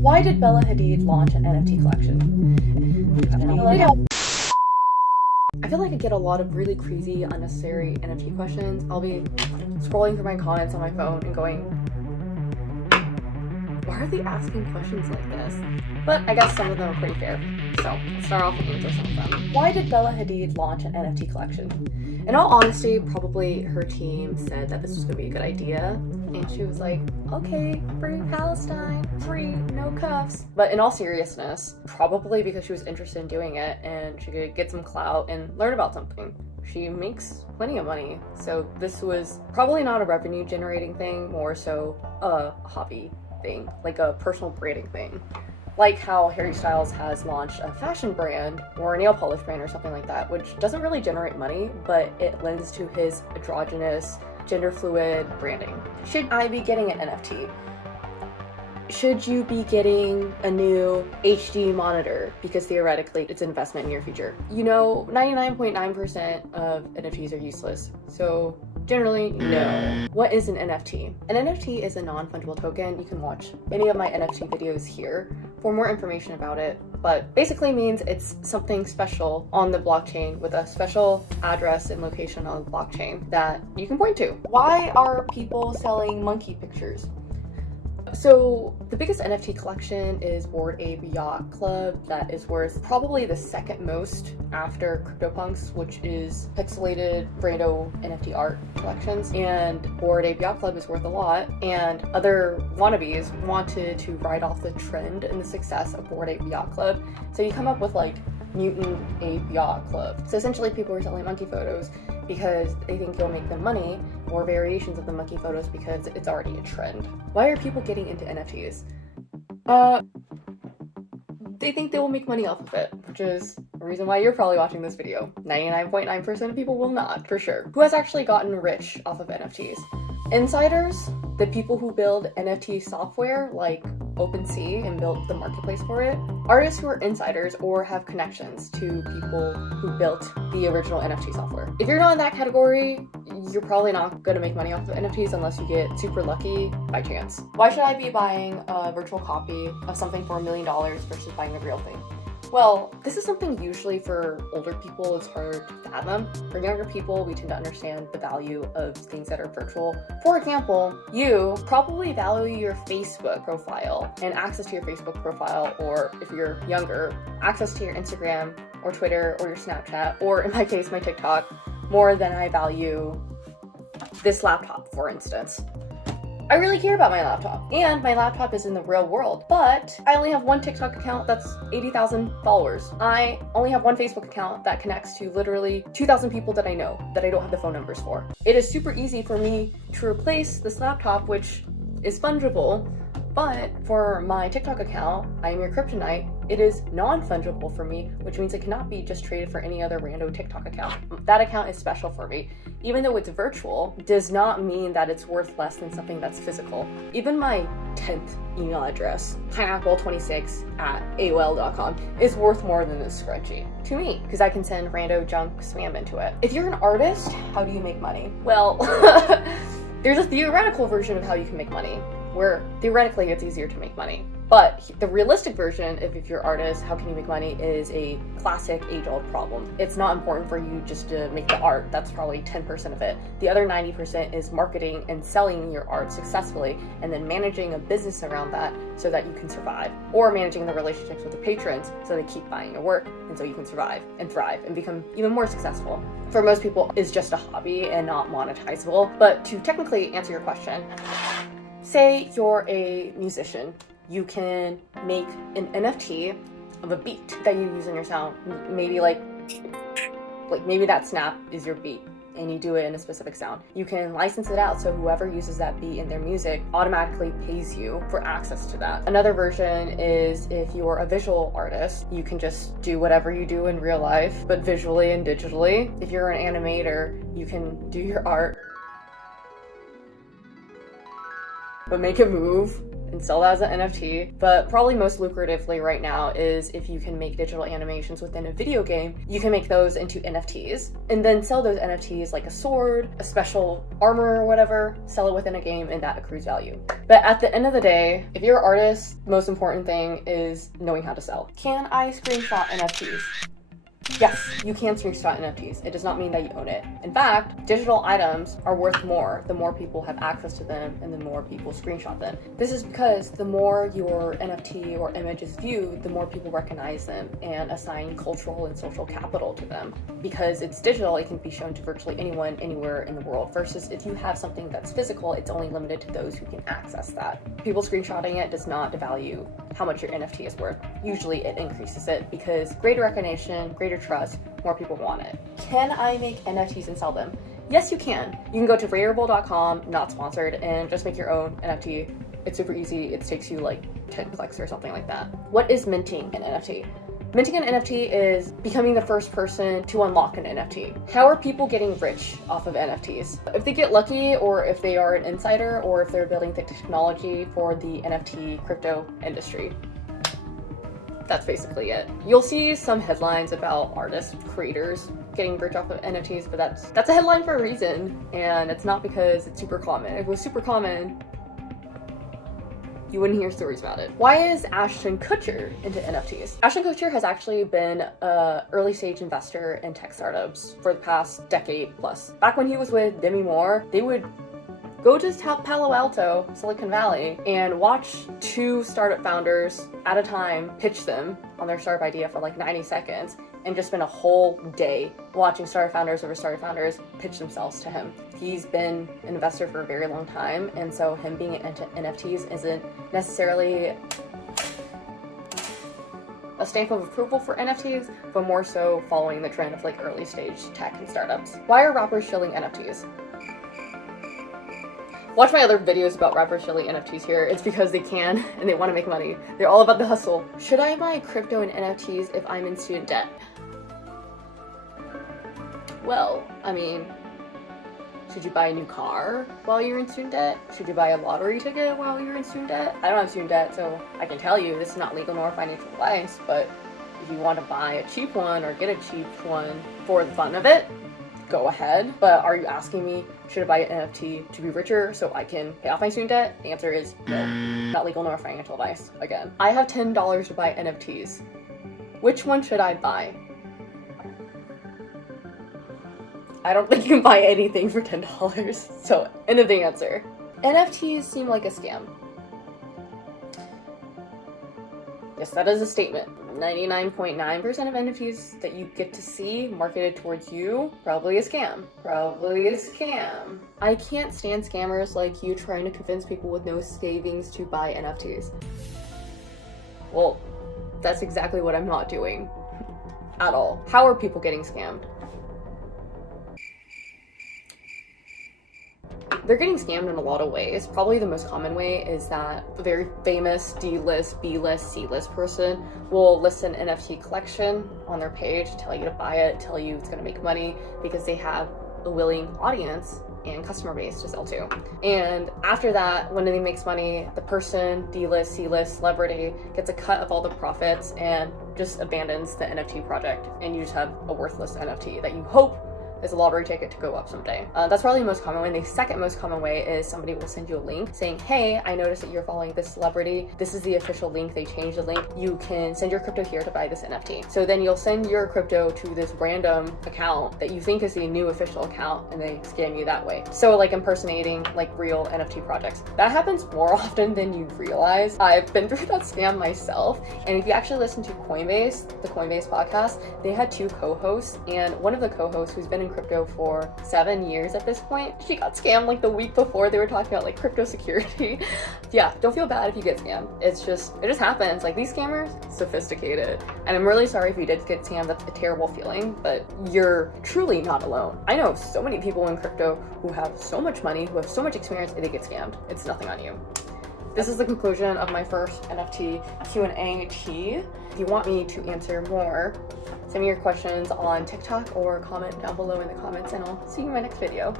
Why did Bella Hadid launch an NFT collection? I feel like I get a lot of really crazy, unnecessary NFT questions. I'll be scrolling through my comments on my phone and going, why are they asking questions like this? But I guess some of them are pretty fair. So let's start off and answer some of them. Why did Bella Hadid launch an NFT collection? In all honesty, probably her team said that this was gonna be a good idea. And she was like, okay, free Palestine, free, no cuffs. But in all seriousness, probably because she was interested in doing it and she could get some clout and learn about something. She makes plenty of money. So this was probably not a revenue generating thing, more so a hobby thing, like a personal branding thing. Like how Harry Styles has launched a fashion brand or a nail polish brand or something like that, which doesn't really generate money, but it lends to his androgynous, gender fluid branding. Should I be getting an NFT? Should you be getting a new HD monitor because theoretically it's an investment in your future? You know, 99.9% of NFTs are useless, so generally, no. What is an NFT? An NFT is a non-fungible token. You can watch any of my NFT videos here for more information about it, but basically means it's something special on the blockchain with a special address and location on the blockchain that you can point to. Why are people selling monkey pictures? So the biggest NFT collection is Bored Ape Yacht Club, that is worth probably the second most after CryptoPunks, which is pixelated rando NFT art collections, and Bored Ape Yacht Club is worth a lot, and other wannabes wanted to ride off the trend and the success of Bored Ape Yacht Club, so you come up with like Mutant Ape Yacht Club. So essentially people are selling monkey photos because they think you'll make them money, or variations of the monkey photos because it's already a trend. Why are people getting into NFTs? They think they will make money off of it, which is the reason why you're probably watching this video. 99.9% of people will not, for sure. Who has actually gotten rich off of NFTs? Insiders, the people who build NFT software like OpenSea and built the marketplace for it. Artists who are insiders or have connections to people who built the original NFT software. If you're not in that category, you're probably not going to make money off of NFTs unless you get super lucky by chance. Why should I be buying a virtual copy of something for $1 million versus buying the real thing? Well, this is something usually for older people it's hard to fathom. For younger people, we tend to understand the value of things that are virtual. For example, you probably value your Facebook profile and access to your Facebook profile, or if you're younger, access to your Instagram or Twitter or your Snapchat, or in my case, my TikTok, more than I value this laptop, for instance. I really care about my laptop, and my laptop is in the real world, but I only have one TikTok account that's 80,000 followers. I only have one Facebook account that connects to literally 2,000 people that I know, that I don't have the phone numbers for. It is super easy for me to replace this laptop, which is fungible, but for my TikTok account, I am your kryptonite, it is non-fungible for me, which means it cannot be just traded for any other random TikTok account. That account is special for me. Even though it's virtual, does not mean that it's worth less than something that's physical. Even my 10th email address, pineapple26@aol.com, is worth more than this spreadsheet to me, because I can send rando junk spam into it. If you're an artist, how do you make money? Well, there's a theoretical version of how you can make money, where theoretically it's easier to make money. But the realistic version, if you're an artist, how can you make money, is a classic age-old problem. It's not important for you just to make the art. That's probably 10% of it. The other 90% is marketing and selling your art successfully, and then managing a business around that so that you can survive, or managing the relationships with the patrons so they keep buying your work and so you can survive and thrive and become even more successful. For most people, it's just a hobby and not monetizable. But to technically answer your question, say you're a musician. You can make an NFT of a beat that you use in your sound. Maybe like maybe that snap is your beat and you do it in a specific sound. You can license it out so whoever uses that beat in their music automatically pays you for access to that. Another version is if you're a visual artist, you can just do whatever you do in real life, but visually and digitally. If you're an animator, you can do your art but make it move and sell that as an NFT. But probably most lucratively right now is if you can make digital animations within a video game, you can make those into NFTs and then sell those NFTs like a sword, a special armor or whatever, sell it within a game, and that accrues value. But at the end of the day, if you're an artist, the most important thing is knowing how to sell. Can I screenshot NFTs? Yes, you can screenshot NFTs. It does not mean that you own it. In fact, digital items are worth more the more people have access to them and the more people screenshot them. This is because the more your NFT or image is viewed, the more people recognize them and assign cultural and social capital to them. Because it's digital, it can be shown to virtually anyone, anywhere in the world, versus if you have something that's physical, it's only limited to those who can access that. People screenshotting it does not devalue how much your NFT is worth. Usually it increases it because greater recognition, greater trust, more people want it. Can I make NFTs and sell them? Yes, you can. You can go to rarible.com, not sponsored, and just make your own NFT. It's super easy. It takes you like 10 clicks or something like that. What is minting an NFT? Minting an NFT is becoming the first person to unlock an NFT. How are people getting rich off of NFTs? If they get lucky, or if they are an insider, or if they're building the technology for the NFT crypto industry. That's basically it. You'll see some headlines about artists, creators getting rich off of NFTs, but that's a headline for a reason, and it's not because it's super common. If it was super common, you wouldn't hear stories about it. Why is Ashton Kutcher into NFTs? Ashton Kutcher has actually been an early stage investor in tech startups for the past decade plus. Back when he was with Demi Moore, they would go to Palo Alto, Silicon Valley, and watch 2 startup founders at a time pitch them on their startup idea for like 90 seconds and just spend a whole day watching startup founders over startup founders pitch themselves to him. He's been an investor for a very long time, and so him being into NFTs isn't necessarily a stamp of approval for NFTs, but more so following the trend of like early stage tech and startups. Why are rappers shilling NFTs? Watch my other videos about rappers shilling NFTs here. It's because they can and they want to make money. They're all about the hustle. Should I buy crypto and NFTs if I'm in student debt? Well, I mean, should you buy a new car while you're in student debt? Should you buy a lottery ticket while you're in student debt? I don't have student debt, so I can tell you this is not legal nor financial advice, but if you want to buy a cheap one or get a cheap one for the fun of it, go ahead. But are you asking me, should I buy an NFT to be richer so I can pay off my student debt? The answer is no. Not legal nor financial advice, again. I have $10 to buy NFTs. Which one should I buy? I don't think you can buy anything for $10. So, end of the answer. NFTs seem like a scam. Yes, that is a statement. 99.9% of NFTs that you get to see marketed towards you, probably a scam. Probably a scam. I can't stand scammers like you trying to convince people with no savings to buy NFTs. Well, that's exactly what I'm not doing. At all. How are people getting scammed? They're getting scammed in a lot of ways. Probably the most common way is that a very famous D-list, B-list, C-list person will list an NFT collection on their page, tell you to buy it, tell you it's gonna make money because they have a willing audience and customer base to sell to. And after that, when it makes money, the person, D-list, C-list, celebrity, gets a cut of all the profits and just abandons the NFT project, and you just have a worthless NFT that you hope is a lottery ticket to go up someday. That's probably the most common way. And the second most common way is somebody will send you a link saying, hey, I noticed that you're following this celebrity. This is the official link. They changed the link. You can send your crypto here to buy this NFT. So then you'll send your crypto to this random account that you think is the new official account, and they scam you that way. So like impersonating like real NFT projects. That happens more often than you realize. I've been through that scam myself. And if you actually listen to Coinbase, the Coinbase podcast, they had 2 co-hosts, and one of the co-hosts, who's been in crypto for 7 years at this point, she got scammed like the week before. They were talking about like crypto security. Yeah, don't feel bad if you get scammed. It just happens. Like, these scammers, sophisticated. And I'm really sorry if you did get scammed. That's a terrible feeling, but you're truly not alone. I know so many people in crypto who have so much money, who have so much experience, and they get scammed. It's nothing on you. This is the conclusion of my first NFT Q&A tea. If you want me to answer more, send me your questions on TikTok or comment down below in the comments, and I'll see you in my next video.